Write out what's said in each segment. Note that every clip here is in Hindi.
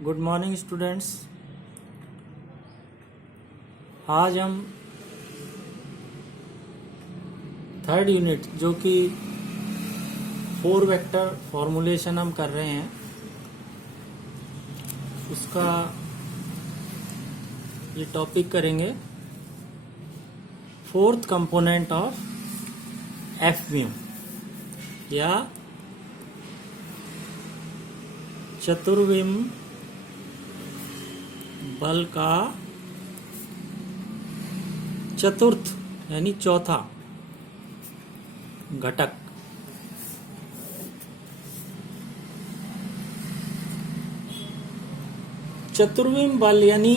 Good morning students. आज हम थर्ड यूनिट जो कि 4 वेक्टर फॉर्मूलेशन हम कर रहे हैं उसका ये टॉपिक करेंगे, fourth component of F mu या चतुर्विम बल का चतुर्थ यानी चौथा घटक। चतुर्विम बल यानी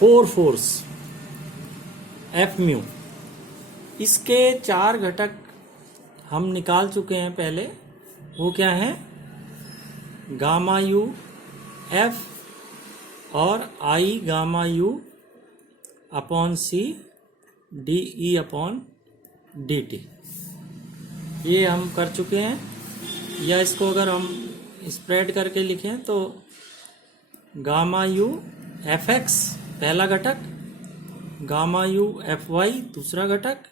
4 फोर्स एफ म्यू, इसके 4 घटक हम निकाल चुके हैं पहले। वो क्या है? गामा यू एफ और I gamma U upon C D E upon D T, ये हम कर चुके हैं। या इसको अगर हम स्प्रेड करके लिखें तो गामा यू एफ एक्स पहला घटक, गामा यू एफ वाई दूसरा घटक,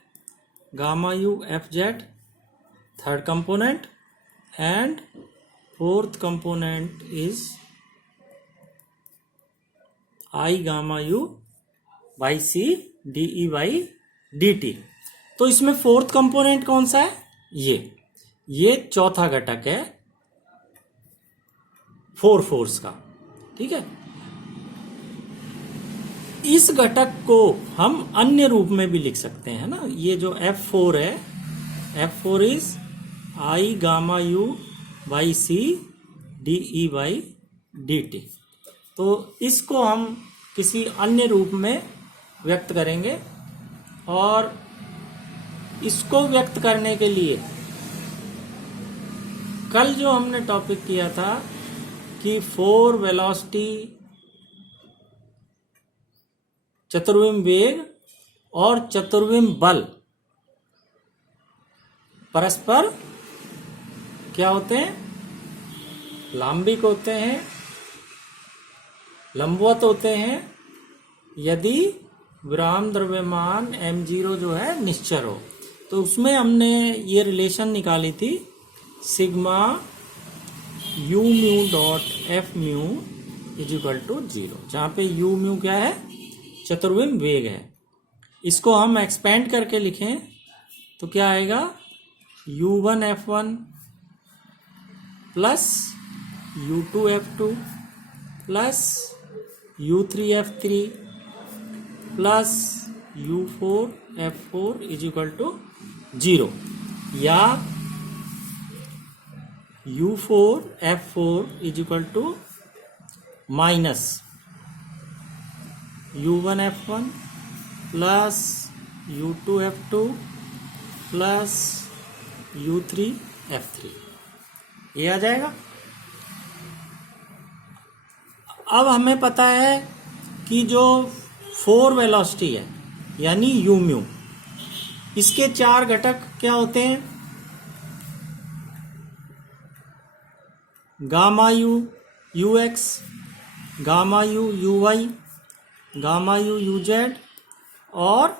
gamma U F Z third component and fourth component is I gamma U by C D E by D T. तो इसमें फोर्थ कंपोनेंट कौन सा है? ये चौथा घटक है 4 फोर्स का। ठीक है, इस घटक को हम अन्य रूप में भी लिख सकते हैं ना। ये जो F4 है, F4 is I gamma U by C D E by D T. तो इसको हम किसी अन्य रूप में व्यक्त करेंगे और इसको व्यक्त करने के लिए कल जो हमने टॉपिक किया था कि 4 वेलोसिटी चतुर्विम वेग और चतुर्विम बल परस्पर क्या होते हैं? लांबिक होते हैं, लंबवत होते हैं यदि विराम द्रव्यमान m0 जो है निश्चर हो। तो उसमें हमने ये रिलेशन निकाली थी sigma U mu dot F mu is equal to 0, जहाँ पे यू म्यू क्या है? चतुर्विम वेग है। इसको हम एक्सपेंड करके लिखें तो क्या आएगा? u1 f1 plus u2 f2 plus u3 f3 plus u4 f4 is equal to 0, या u4 f4 is equal to minus u1 f1 plus u2 f2 plus u3 f3, ये आ जाएगा। अब हमें पता है कि जो 4 वेलोसिटी है यानी यू म्यू, इसके 4 घटक क्या होते हैं? Gamma U U X, gamma U Y, gamma U Z और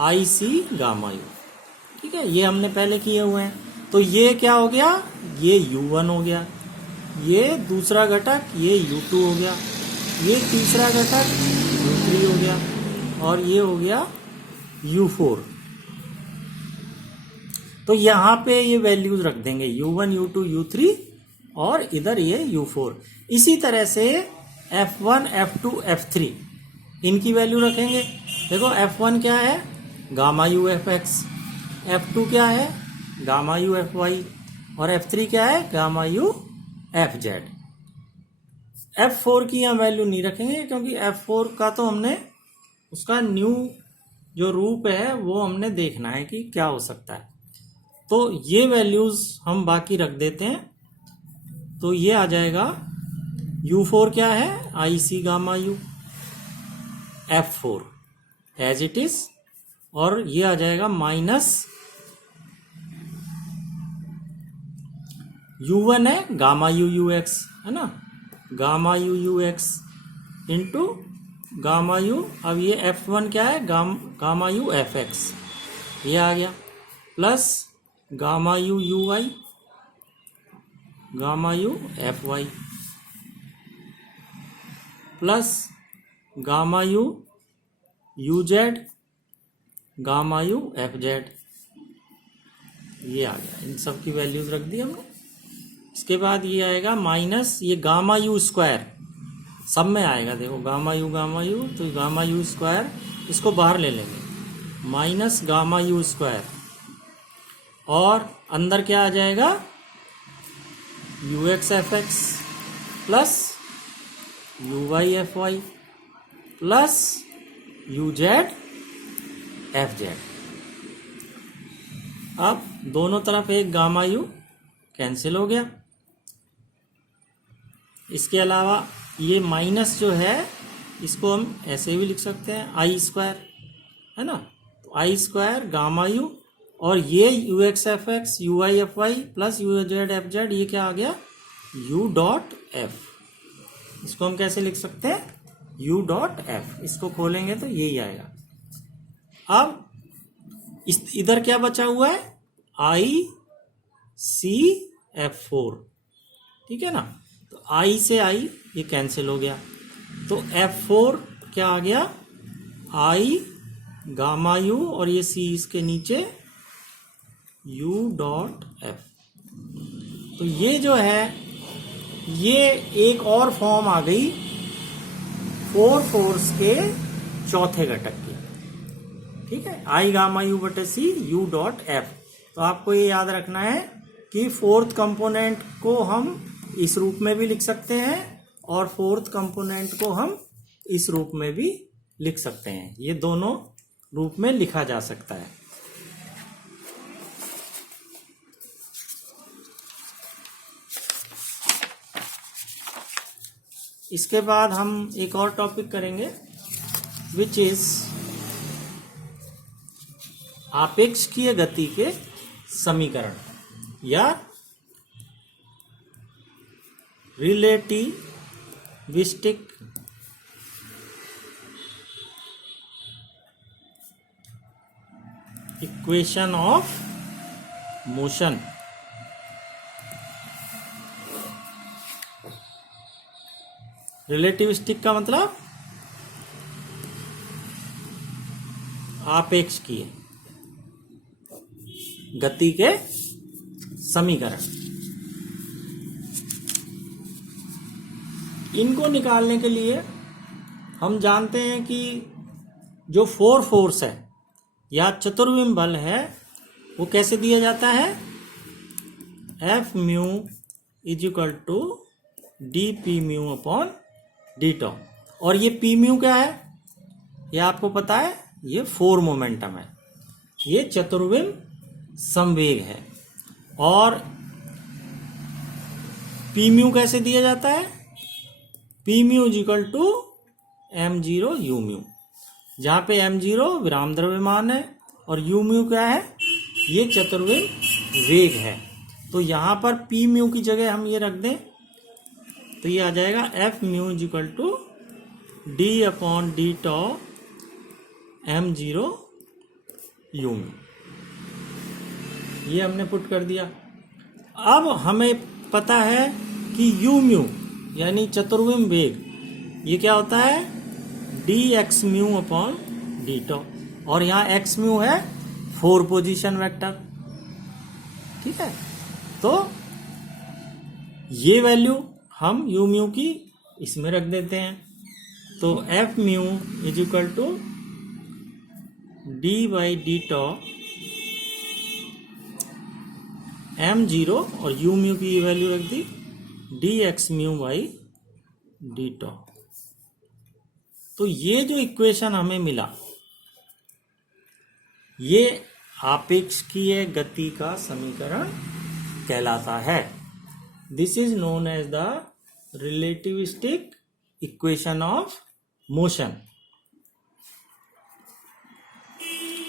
आई सी गामा यू। ठीक है, ये हमने पहले किए हुए हैं। तो ये क्या हो गया? ये u1 हो गया, ये दूसरा घटक ये u2 हो गया, ये तीसरा घटक u3 हो गया और ये हो गया u4। तो यहां पे ये वैल्यूज रख देंगे u1 u2 u3 और इधर ये u4। इसी तरह से f1 f2 f3 इनकी वैल्यू रखेंगे। देखो f1 क्या है? Gamma U F x, f2 क्या है? गामा यू एफ वाई और f3 क्या है? Gamma U F Z. F4 की यहाँ वैल्यू नहीं रखेंगे क्योंकि F4 का तो हमने उसका न्यू जो रूप है वो हमने देखना है कि क्या हो सकता है। तो ये वैल्यूज हम बाकी रख देते हैं। तो ये आ जाएगा U4 क्या है? I C gamma U F4 as it is, और ये आ जाएगा माइनस U1 है गामा यू एक्स, है ना, gamma U U x into gamma you, अब ये F1 क्या है, गामा यू एफ एक्स, ये आ गया, plus gamma U U Y, gamma U F Y, plus gamma U U Z, gamma U F Z, ये आ गया। इन सब की वैल्यूज रख दी हमने। इसके बाद ये आएगा माइनस ये गामा यू स्क्वायर, सब में आएगा, देखो गामा यू, तो गामा यू स्क्वायर इसको बाहर ले लेंगे, माइनस गामा यू स्क्वायर, और अंदर क्या आ जाएगा, U X F X plus U Y F Y plus U Z F Z. अब दोनों तरफ एक गामा यू कैंसिल हो गया। इसके अलावा ये माइनस जो है इसको हम ऐसे भी लिख सकते हैं, आई स्क्वायर, है ना, तो आई स्क्वायर गामा यू, और ये U X F X U I F Y plus U Z F Z, ये क्या आ गया, यू डॉट एफ। इसको हम कैसे लिख सकते हैं, यू डॉट एफ, इसको खोलेंगे तो यही आएगा। अब इधर क्या बचा हुआ है, आई सी एफ फोर, ठीक है ना, तो आई से आई ये कैंसिल हो गया, तो एफ फोर क्या आ गया, आई गामा यू, और ये सी इसके नीचे यू डॉट एफ। तो ये जो है ये एक और फॉर्म आ गई 4 फोर्स के चौथे घटक की, ठीक है, आई गामा यू बटे सी यू डॉट एफ। तो आपको ये याद रखना है कि फोर्थ कंपोनेंट को हम इस रूप में भी लिख सकते हैं और फोर्थ कंपोनेंट को हम इस रूप में भी लिख सकते हैं, ये दोनों रूप में लिखा जा सकता है। इसके बाद हम एक और टॉपिक करेंगे विच इज आपेक्षकीय गति के समीकरण या relativistic equation of motion. Relativistic का मतलब आपेक्षकीय गति के समीकरण। इनको निकालने के लिए हम जानते हैं कि जो 4 फोर्स है या चतुर्विम बल है वो कैसे दिया जाता है, F mu is equal to D P mu upon D tau. और ये पी म्यू क्या है, ये आपको पता है, ये 4 मोमेंटम है, ये चतुर्विम संवेग है। और पी म्यू कैसे दिया जाता है, P mu is equal to M zero U mu, जहां पे एम जीरो विराम द्रव्यमान है और यू म्यू क्या है, ये चतुर्विम वेग है। तो यहां पर पी म्यू की जगह हम ये रख दें तो ये आ जाएगा F mu is equal to D upon D tau M zero U mu, ये हमने पुट कर दिया। अब हमें पता है कि यू म्यू यानी चतुर्विम वेग ये क्या होता है, D X mu upon D tau, और यहाँ एक्स म्यू है 4 पोजीशन वेक्टर, ठीक है। तो ये वैल्यू हम यू म्यू की इसमें रख देते हैं, तो F mu is equal to D by D tau M zero, और यू म्यू की वैल्यू रख दी D X mu by D tau. तो ये जो इक्वेशन हमें मिला ये आपेक्षकीय गति का समीकरण कहलाता है। This is known as the relativistic equation of motion.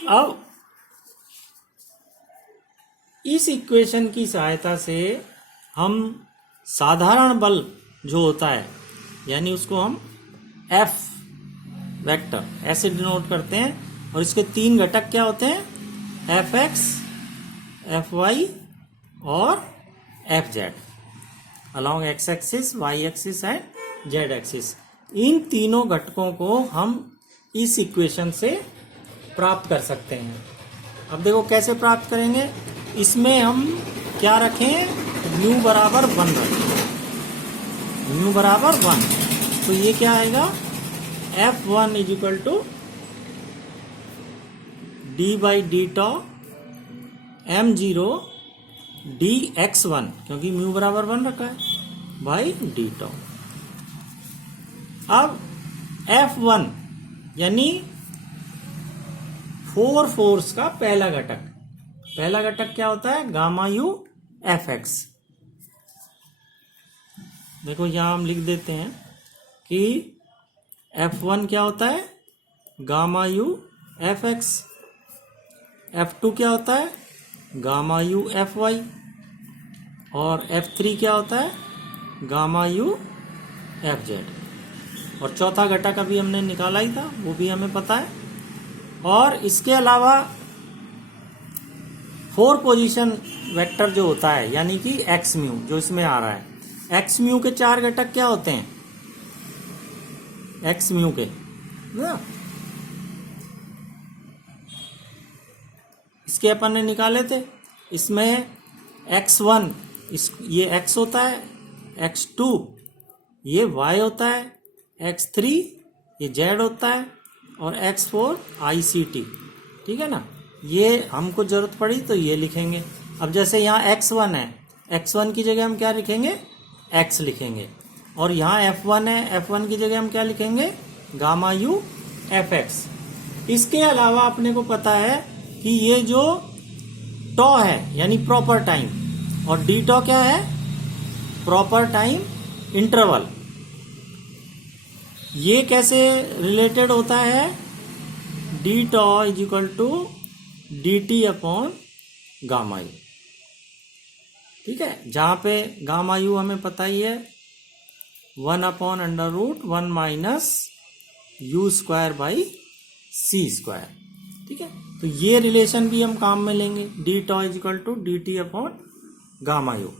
अब इस इक्वेशन की सहायता से हम साधारण बल जो होता है, यानी उसको हम एफ वेक्टर ऐसे डिनोट करते हैं। और इसके 3 घटक क्या होते हैं? एफ एक्स, एफ वाई और F Z, along X axis, Y axis and Z axis. इन तीनों घटकों को हम इस इक्वेशन से प्राप्त कर सकते हैं। अब देखो कैसे प्राप्त करेंगे। इसमें हम क्या रखें? म्यू बराबर 1 रखें, म्यू बराबर 1। तो ये क्या आएगा? F1 is equal to D by D tau M0 dx1, क्योंकि म्यू बराबर 1 रखा है, बाई डी टॉ। अब F1 यानी 4 फोर्स का पहला घटक, पहला घटक क्या होता है? Gamma U F x. देखो यहां हम लिख देते हैं कि F1 क्या होता है? Gamma U F x. F2 क्या होता है? Gamma U F Y. और F3 क्या होता है? Gamma U F Z. और चौथा घटक अभी हमने निकाला ही था, वो भी हमें पता है। और इसके अलावा 4 पोजीशन वेक्टर जो होता है, यानी कि एक्स म्यू जो इसमें आ रहा है, एक्स म्यू के 4 घटक क्या होते हैं? एक्स म्यू के ना, इसके अपन ने निकाले थे। इसमें x1 ये x होता है, x2 ये y होता है, x3 ये z होता है और x4 ICT। ठीक है ना। ये हमको जरूरत पड़ी तो ये लिखेंगे। अब जैसे यहाँ x1 है, x1 की जगह हम क्या लिखेंगे? x लिखेंगे। और यहाँ f1 है, f1 की जगह हम क्या लिखेंगे? Gamma U F x. इसके अलावा अपने को पता है कि ये जो टॉ है यानी प्रॉपर टाइम, और डी टॉ क्या है? Proper time interval. ये कैसे रिलेटेड होता है? D tau is equal to D T upon gamma U. ठीक है, जहां पे गामा यू हमें पता ही है 1 upon under root 1 minus U square by C square. ठीक है, तो ये रिलेशन भी हम काम में लेंगे, D tau is equal to D T upon gamma U.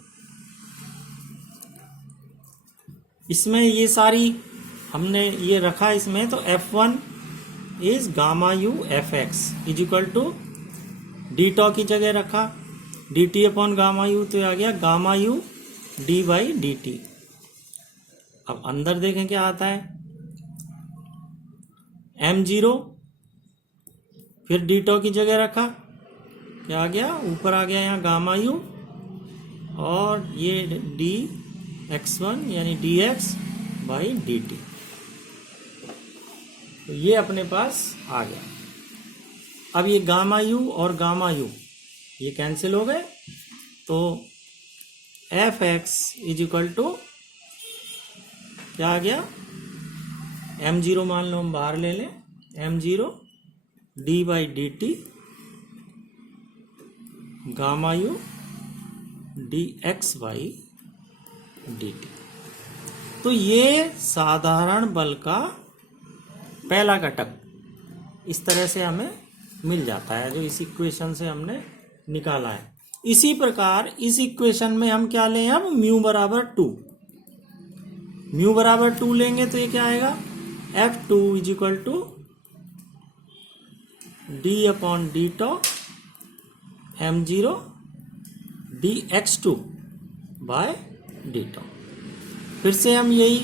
इसमें ये सारी हमने ये रखा इसमें, तो F1 is gamma U F X is equal to D tau की जगह रखा D T upon gamma U, तो आ गया gamma U D by D T. अब अंदर देखें क्या आता है? M0, फिर डी टॉ की जगह रखा, क्या आ गया? ऊपर आ गया यहाँ गामा यू, और ये डी x1 यानी D X by D T. तो ये अपने पास आ गया। अब ये गामा यू और गामा यू ये कैंसिल हो गए, तो F X is equal to क्या आ गया? M0 मान लो हम बाहर ले लें, M0 D by D T gamma U D X by D T. तो ये साधारण बल का पहला घटक इस तरह से हमें मिल जाता है, जो इस इक्वेशन से हमने निकाला है। इसी प्रकार इस इक्वेशन में हम क्या लें? अब म्यू बराबर 2, म्यू बराबर 2 लेंगे तो ये क्या आएगा? F2 is equal to D upon D tau M0 D x2 by D tau. फिर से हम यही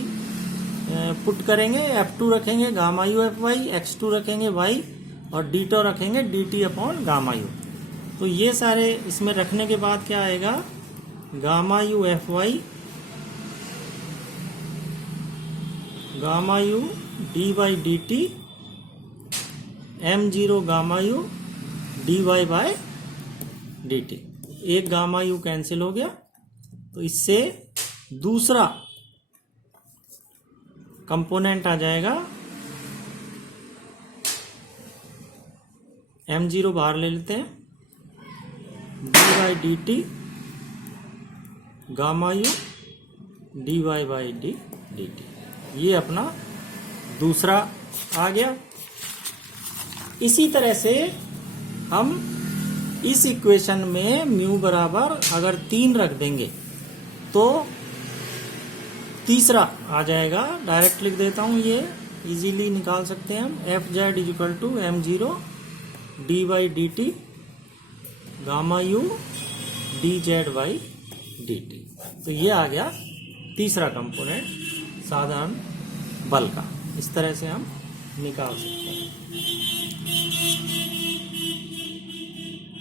पुट करेंगे, F2 रखेंगे gamma U F Y, x2 रखेंगे y, और डी टॉ रखेंगे D T upon gamma U. तो ये सारे इसमें रखने के बाद क्या आएगा? Gamma U F Y, gamma U D by D T, M0 gamma U D Y by D T. एक गामा यू कैंसिल हो गया, तो इससे दूसरा कंपोनेंट आ जाएगा, M0 बाहर ले लेते हैं, D by D T gamma U D Y by D D T. ये अपना दूसरा आ गया। इसी तरह से हम इस इक्वेशन में म्यू बराबर अगर 3 रख देंगे तो तीसरा आ जाएगा। डायरेक्ट लिख देता हूं, ये इजीली निकाल सकते हैं हम। F Z is equal to M zero D Y D T gamma U D Z Y D T. तो ये आ गया तीसरा कंपोनेंट साधारण बल का। इस तरह से हम निकाल सकते हैं।